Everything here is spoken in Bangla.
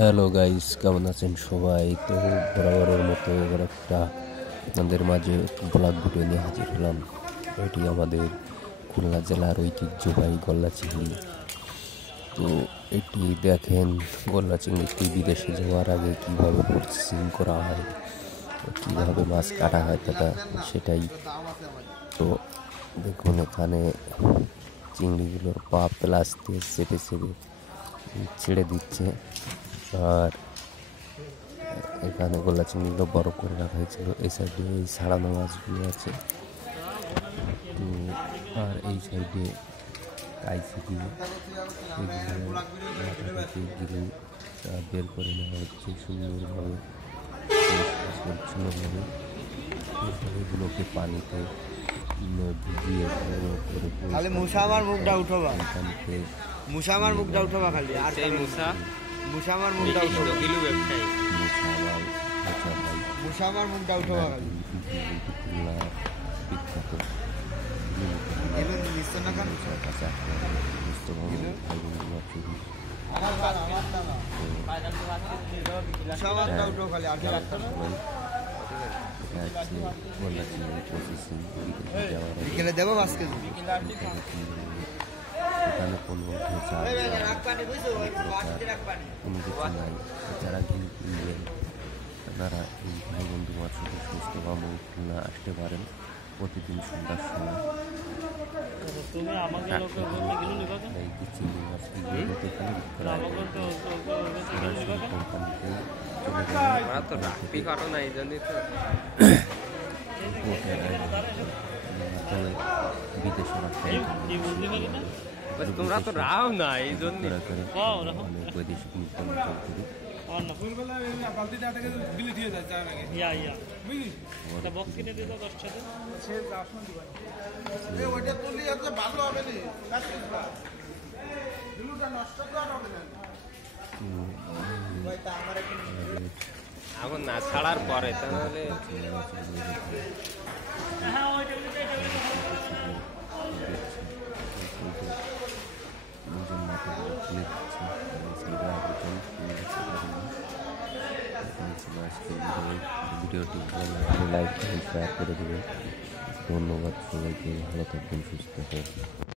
হ্যালো গাইস, কেমন আছেন সবাই? তো বরাবরের মতো এবার একটা আপনাদের মাঝে ব্লগ ভিডিও নিয়ে হাজির হলাম। এটি আমাদের খুলনা জেলার ঐতিহ্যবাহী গলদা চিংড়ি। তো এটি দেখেন, গলদা চিংড়িটি বিদেশে যাওয়ার আগে কীভাবে প্রসেসিং করা হয়, কীভাবে মাছ কাটা হয় সেটাই। তো দেখুন, এখানে চিংড়িগুলোর পা প্লাস দিয়ে চেপে চেপে ছেড়ে দিচ্ছে। আর এখানে গলদা চিংড়িগুলো বড় করে রাখা হয়েছিল। এই সাইডে এই ছাড়ানো মাছগুলো আছে। তো আর এই সাইডে কাইসি দিয়ে এগুলো গিরে বের করে নেওয়া হচ্ছে সুন্দরভাবে, পরিচ্ছন্নভাবে। এগুলোকে পানিতে ভিজিয়ে খালি মুসা আমার মুখটা উঠবা, মুসা আমার মুখটা উঠবা, খালি আর সেই মুসা আমার মুখটা উঠবা, মুসা আমার মুখটা উঠবা, খালি বিখ্যাত বিকেলে দেবো আজকে। এখানে কোনো কিছু নাই। যারা গিল কিনবেন আপনারা এই ভাই বন্ধু মাছ সুস্থ বা খুলনা আসতে পারেন প্রতিদিন সন্ধ্যার সময়। চিংড়ি মাছ কোম্পানিতে তোমরা তো রাও না এই জন্য বৈদেশিক এখন না ছাড়ার পরে তাহলে ভিডিওটি ভালো লাগলে লাইক শেয়ার করে দেবেন। ধন্যবাদ সবাইকে। ভালো থাকবেন, সুস্থ থাকবেন।